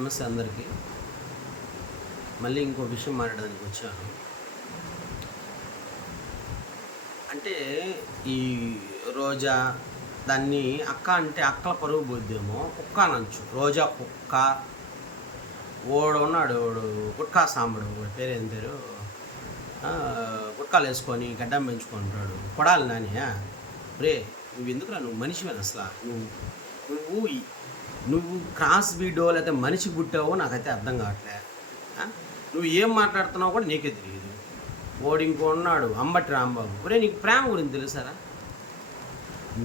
నమస్తే అందరికీ. మళ్ళీ ఇంకో విషయం మాట్లాడడానికి వచ్చాను. అంటే ఈ రోజా దాన్ని అక్క అంటే అక్కల పరుగు పోద్దేమో, కుక్క అనొచ్చు. రోజా కుక్క. ఉన్నాడు గుట్కా సాంబడు, పేరేం పేరు, గుట్కాలు వేసుకొని గడ్డం పెంచుకుంటాడు. కొడాలి నాని. రే నువ్వు ఎందుకురా, నువ్వు మనిషివేనా అసలు? నువ్వు నువ్వు క్రాస్ బీడో లేకపోతే మనిషి పుట్టావో నాకైతే అర్థం కావట్లే. నువ్వు ఏం మాట్లాడుతున్నావు కూడా నీకే తెలియదు. వాడు ఇంకో ఉన్నాడు అంబటి రాంబాబు. ఒరే నీకు ప్రేమ గురించి తెలుసారా?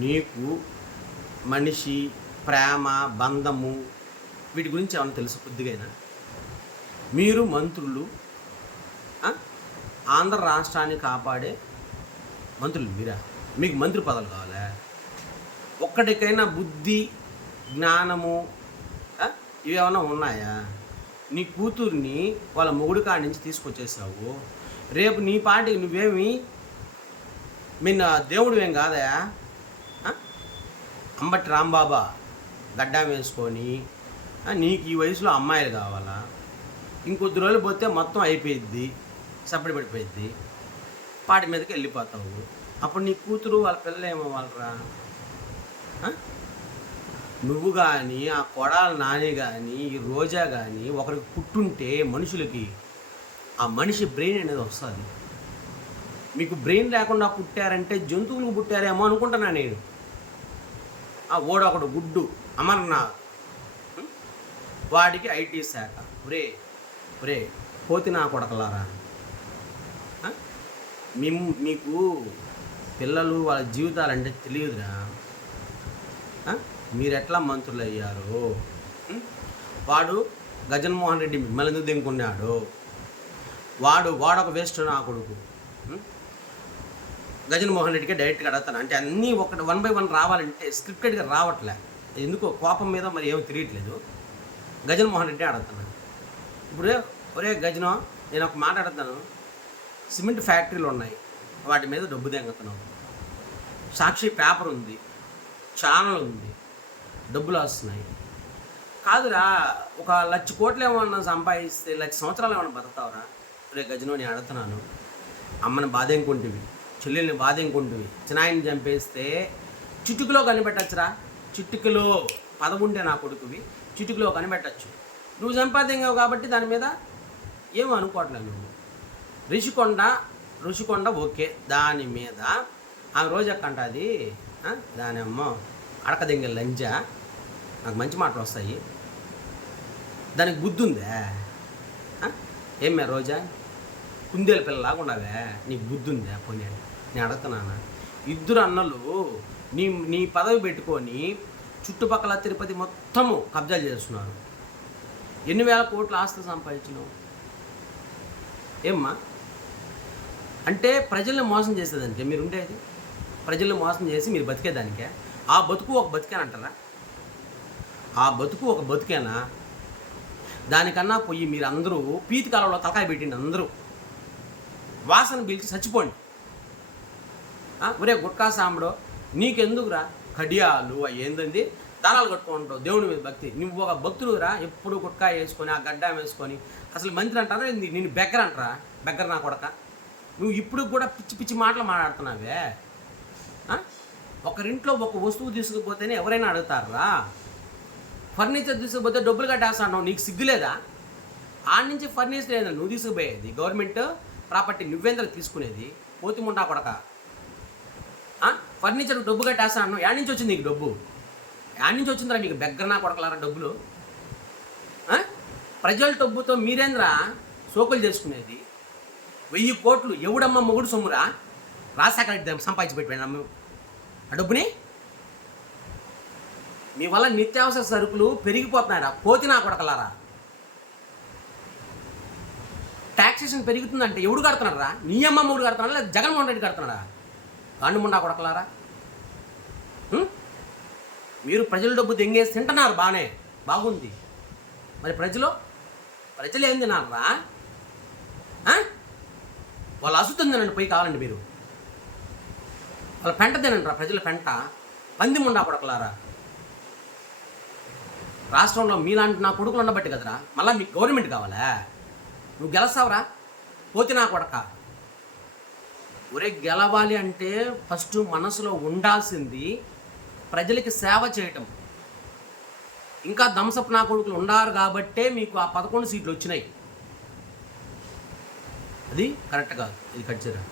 నీకు మనిషి, ప్రేమ, బంధము వీటి గురించి ఏమన్నా తెలుసు కొద్దిగైనా? మీరు మంత్రులు, ఆంధ్ర రాష్ట్రాన్ని కాపాడే మంత్రులు మీరా? మీకు మంత్రి పదవులు కావాలా? ఒక్కడికైనా బుద్ధి, జ్ఞానము ఇవేమన్నా ఉన్నాయా? నీ కూతుర్ని వాళ్ళ మొగుడు కాడి నుంచి తీసుకొచ్చేసావు. రేపు నీ పార్టీకి నువ్వేమి దేవుడు ఏం కాదయా? అంబటి రాంబాబా గడ్డం వేసుకొని నీకు ఈ వయసులో అమ్మాయిలు కావాలా? ఇంకొద్ది రోజులు పోతే మొత్తం అయిపోయిద్ది, సపడి పడిపోయిద్ది, పాటి మీదకి వెళ్ళిపోతావు. అప్పుడు నీ కూతురు వాళ్ళ పిల్లలు ఏమవ్వాలరా? నువ్వు కానీ, ఆ కొడాల నాని కానీ, ఈ రోజా కానీ ఒకరికి పుట్టుంటే మనుషులకి ఆ మనిషి బ్రెయిన్ అనేది వస్తుంది. మీకు బ్రెయిన్ లేకుండా పుట్టారంటే జంతువులకు పుట్టారేమో అనుకుంటున్నా నేను. ఓడొకడు గుడ్డు అమర్నాథ్, వాడికి ఐటీ శాఖ. ఒరే పోతి నా కొడకలారా, మీకు పిల్లలు వాళ్ళ జీవితాలంటే తెలియదురా. మీరు ఎట్లా మంత్రులు అయ్యారు? వాడు గజన్మోహన్ రెడ్డి మిమ్మల్ని ఎందుకు దింకున్నాడు? వాడొక వేస్ట్ నా కొడుకు. గజన్మోహన్ రెడ్డికి డైరెక్ట్గా అడుగుతాను. అంటే అన్నీ ఒకటి 1 by 1 రావాలంటే స్క్రిప్టెడ్గా రావట్లే. ఎందుకో కోపం మీద మరి ఏమో తెలియట్లేదు. గజన్మోహన్ రెడ్డి అడుగుతున్నాను. ఇప్పుడు ఒరే గజనో, నేను ఒక మాట అడుగుతాను. సిమెంట్ ఫ్యాక్టరీలు ఉన్నాయి, వాటి మీద డబ్బు తెంగుతున్నావు. సాక్షి పేపర్ ఉంది, ఛానల్ ఉంది, డబ్బులు వస్తున్నాయి. కాదురా, 1,00,000 కోట్లు ఏమన్నా సంపాదిస్తే 1,00,000 సంవత్సరాలు ఏమన్నా బతుకుతావురా? రే గజనో, నేను అడుగుతున్నాను. అమ్మని బాధేంకుంటివి, చెల్లెల్ని బాధేంకుంటివి, చిన్నాయిని చంపేస్తే చిటుకులో కనిపెట్టచ్చురా. చిటుకులో పదవుంటే నా కొడుకువి, చిటుకులో కనిపెట్టచ్చు. నువ్వు సంపాదించావు కాబట్టి దాని మీద ఏమో అనుకోవట్లేదు నువ్వు. రుషికొండ ఓకే, దాని మీద ఆమె రోజెక్కంట అది దాని అమ్మ అడకదెంగ లంజ. నాకు మంచి మాటలు వస్తాయి. దానికి బుద్ధి ఉందే? ఏమే రోజా, కుందేలు పిల్లలాగా ఉన్నావే, నీకు బుద్ధి ఉందే? పోనీ నేను అడుగుతున్నాను. ఇద్దరు అన్నలు నీ పదవి పెట్టుకొని చుట్టుపక్కల తిరుపతి మొత్తము కబ్జా చేస్తున్నారు. ఎన్ని వేల కోట్ల ఆస్తులు సంపాదించినావు? ఏమ్మా అంటే ప్రజల్ని మోసం చేసేదానికే మీరు ఉండేది? ప్రజల్ని మోసం చేసి మీరు బతికేదానికే? ఆ బతుకు ఒక బతికేనంటారా? ఆ బతుకు ఒక బతికేనా? దానికన్నా పోయి మీరు అందరూ పీతి కాలంలో తలకాయ పెట్టిండి, అందరూ వాసన పీల్చి చచ్చిపోండి. ఒరే గుట్కా సాంబడో, నీకెందుకురా కడియాలు ఏందండి దారాలు కట్టుకుంటావు దేవుడి మీద భక్తి? నువ్వు ఒక భక్తుడురా, ఎప్పుడు గుట్కా వేసుకొని ఆ గడ్డ వేసుకొని. అసలు మంత్రి అంటారా? నేను బెగ్గర అంటారా? బెగ్గర నా కొడక. నువ్వు ఇప్పుడు కూడా పిచ్చి పిచ్చి మాటలు మాట్లాడుతున్నావే. ఒకరింట్లో ఒక వస్తువు తీసుకుపోతేనే ఎవరైనా అడుగుతారా? ఫర్నిచర్ తీసుకుపోతే డబ్బులు కట్టేస్తాను, నీకు సిగ్గులేదా? ఆడి నుంచి ఫర్నిచర్ లేదా నువ్వు తీసుకుపోయేది? గవర్నమెంట్ ప్రాపర్టీ నువ్వేంద్ర తీసుకునేది? పోతిముండా కొడక. ఫర్నిచర్ డబ్బు కట్టేస్తాను, యాడ్ నుంచి వచ్చింది నీకు డబ్బు? యాడ్ నుంచి వచ్చిందిరా నీకు బెగ్గరనా కొడకలారా డబ్బులు? ప్రజల డబ్బుతో మీరేంద్రా సోకులు చేసుకునేది? 1000 కోట్లు ఎవడమ్మ మొగుడు సొమ్మురా? రాజశేఖర రెడ్డి సంపాదించి పెట్టిపోయినా ఆ డబ్బుని. మీ వల్ల నిత్యావసర సరుకులు పెరిగిపోతున్నారా కోతి నా కొడకలారా? ట్యాక్సేషన్ పెరుగుతుందంటే ఎవడు కడుతున్నారా? నీ అమ్మ మొగుడు కడుతున్నాడా లేదా జగన్మోహన్ రెడ్డి కడుతున్నాడా? గాండు ముండా కొడకలారా. మీరు ప్రజల డబ్బు దెంగేసి తింటున్నారు, బాగుంది. మరి ప్రజలు ఏం తిన్నారా? వాళ్ళు అసుతుంది తినండి పోయి, కావాలండి మీరు. వాళ్ళ పెంట తినండి రా, ప్రజల పెంట. పంది ముండా కొడకలారా. రాష్ట్రంలో మీలాంటి నా కొడుకులు ఉండబట్టి కదరా మళ్ళీ మీకు గవర్నమెంట్ కావాలా? నువ్వు గెలుస్తావురా పోతే నా కొడక. ఒరే గెలవాలి అంటే ఫస్ట్ మనసులో ఉండాల్సింది ప్రజలకి సేవ చేయటం. ఇంకా థమ్సప్ నా కొడుకులు ఉండారు కాబట్టే మీకు ఆ 11 సీట్లు వచ్చినాయి. అది కరెక్ట్ కాదు. ఇది కట్ చేయరా.